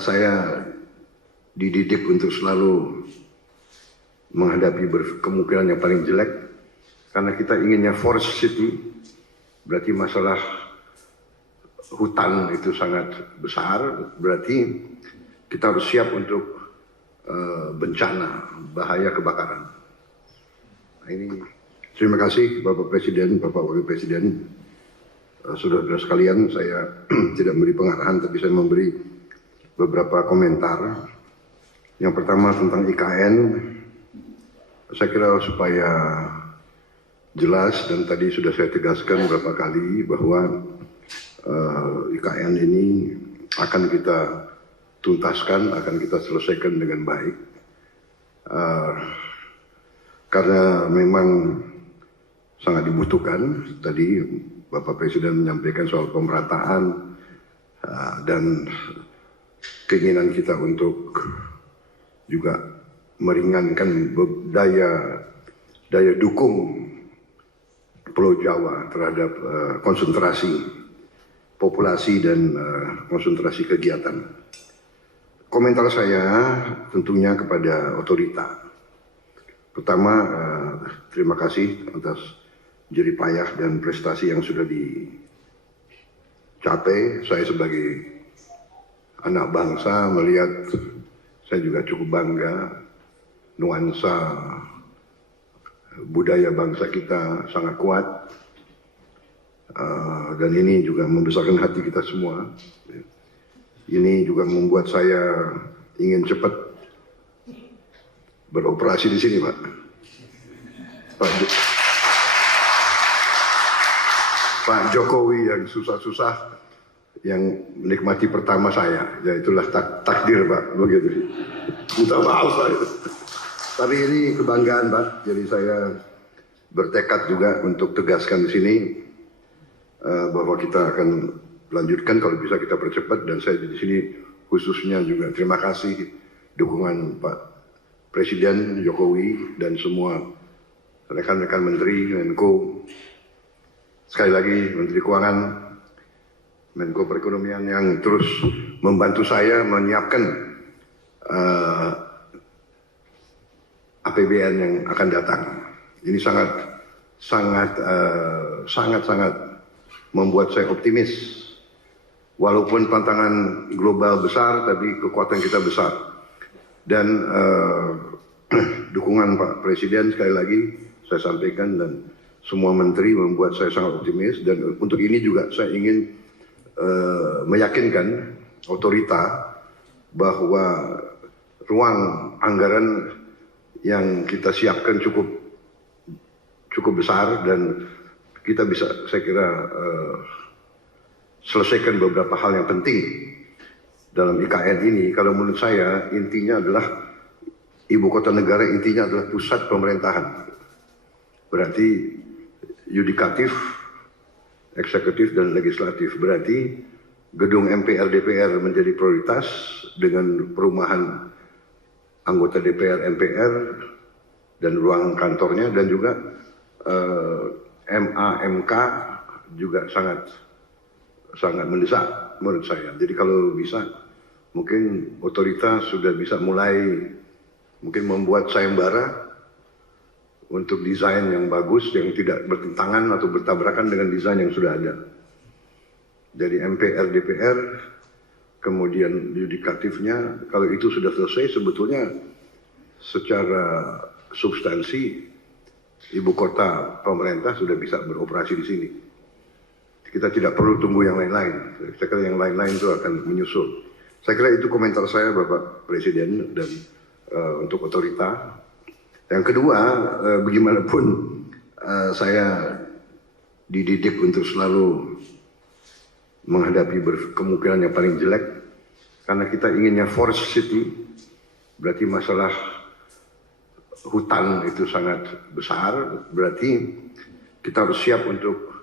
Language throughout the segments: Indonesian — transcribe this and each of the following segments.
Saya dididik untuk selalu menghadapi kemungkinan yang paling jelek, karena kita inginnya forest city, berarti masalah hutan itu sangat besar, berarti kita harus siap untuk bencana, bahaya kebakaran. Nah, ini terima kasih Bapak Presiden, Bapak Wakil Presiden, saudara-saudara sekalian. Saya tidak memberi pengarahan, tapi saya memberi beberapa komentar. Yang pertama tentang IKN, saya kira supaya jelas, dan tadi sudah saya tegaskan beberapa kali bahwa IKN ini akan kita tuntaskan, akan kita selesaikan dengan baik, karena memang sangat dibutuhkan. Tadi Bapak Presiden menyampaikan soal pemerataan dan keinginan kita untuk juga meringankan daya dukung Pulau Jawa terhadap konsentrasi populasi dan konsentrasi kegiatan. Komentar saya tentunya kepada otorita. Pertama, terima kasih atas jerih payah dan prestasi yang sudah dicapai. Saya sebagai anak bangsa melihat, saya juga cukup bangga, nuansa budaya bangsa kita sangat kuat, dan ini juga membesarkan hati kita semua. Ini juga membuat saya ingin cepat beroperasi di sini, Pak. Pak Jokowi yang susah-susah, yang menikmati pertama saya, ya itulah takdir, Pak, begitu. Minta maaf, Pak. Tapi ini kebanggaan, Pak. Jadi saya bertekad juga untuk tegaskan di sini bahwa kita akan lanjutkan, kalau bisa kita percepat. Dan saya di sini khususnya juga terima kasih dukungan Pak Presiden Jokowi dan semua rekan-rekan Menteri, Menko, sekali lagi Menteri Keuangan, Menko Perekonomian yang terus membantu saya menyiapkan APBN yang akan datang. Ini sangat membuat saya optimis. Walaupun tantangan global besar, tapi kekuatan kita besar. Dan dukungan Pak Presiden sekali lagi saya sampaikan, dan semua menteri membuat saya sangat optimis. Dan untuk ini juga saya ingin meyakinkan otorita bahwa ruang anggaran yang kita siapkan cukup besar, dan kita bisa, saya kira, selesaikan beberapa hal yang penting dalam IKN ini. Kalau menurut saya intinya adalah ibu kota negara, intinya adalah pusat pemerintahan. Berarti yudikatif, eksekutif, dan legislatif. Berarti gedung MPR DPR menjadi prioritas dengan perumahan anggota DPR MPR dan ruang kantornya, dan juga MA/MK juga sangat mendesak menurut saya. Jadi kalau bisa, mungkin otoritas sudah bisa mulai mungkin membuat sayembara untuk desain yang bagus, yang tidak bertentangan atau bertabrakan dengan desain yang sudah ada. Jadi MPR DPR, kemudian yudikatifnya, kalau itu sudah selesai, sebetulnya secara substansi ibu kota pemerintah sudah bisa beroperasi di sini. Kita tidak perlu tunggu yang lain-lain. Saya kira yang lain-lain itu akan menyusul. Saya kira itu komentar saya, Bapak Presiden, dan untuk otorita. Yang kedua, bagaimanapun saya dididik untuk selalu menghadapi kemungkinan yang paling jelek, karena kita inginnya forest city, berarti masalah hutan itu sangat besar, berarti kita harus siap untuk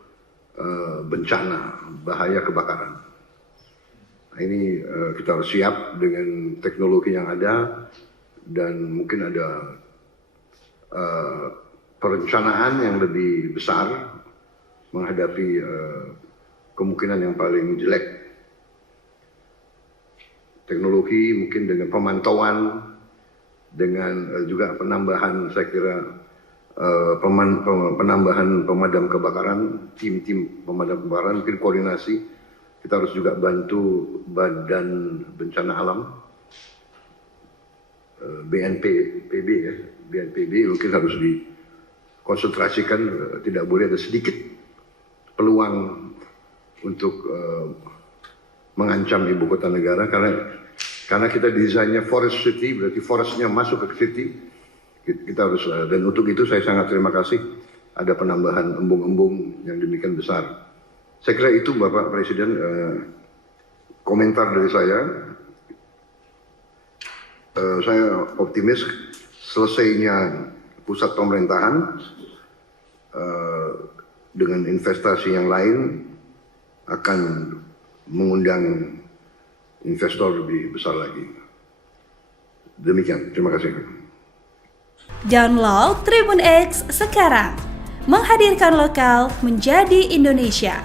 bencana, bahaya kebakaran. Nah, ini kita harus siap dengan teknologi yang ada, dan mungkin ada perencanaan yang lebih besar menghadapi kemungkinan yang paling jelek. teknologi, mungkin dengan pemantauan, dengan juga penambahan, saya kira penambahan pemadam kebakaran, tim-tim pemadam kebakaran, mungkin koordinasi. Kita harus juga bantu Badan Bencana Alam, BNPB ya, BNPB mungkin harus dikonsentrasikan, tidak boleh ada sedikit peluang untuk mengancam ibu kota negara, karena kita desainnya forest city, berarti forestnya masuk ke city. Kita harus, dan untuk itu saya sangat terima kasih ada penambahan embung-embung yang demikian besar. Saya kira itu Bapak Presiden komentar dari saya. Saya optimis selesainya pusat pemerintahan dengan investasi yang lain akan mengundang investor lebih besar lagi. Demikian, terima kasih. Download Tribun X sekarang, menghadirkan lokal menjadi Indonesia.